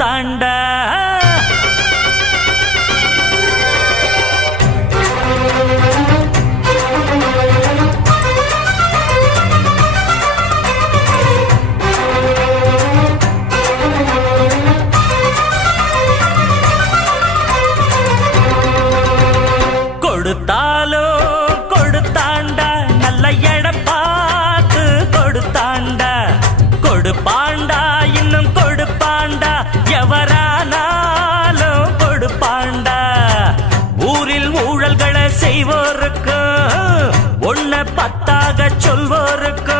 கொடுத்தாண்டா. கொடுத்தாலோ கொடுத்தாண்டா, நல்ல இடம் பார்த்து கொடுத்தாண்டா. கொடுப்பாண்டா இன்னும் கொடுப்பாண்டா, எவரானாலும் கொடுப்பாண்டா. ஊரில் ஊழல்களை செய்வோருக்கு ஒன்ன பத்தாக சொல்வோருக்கு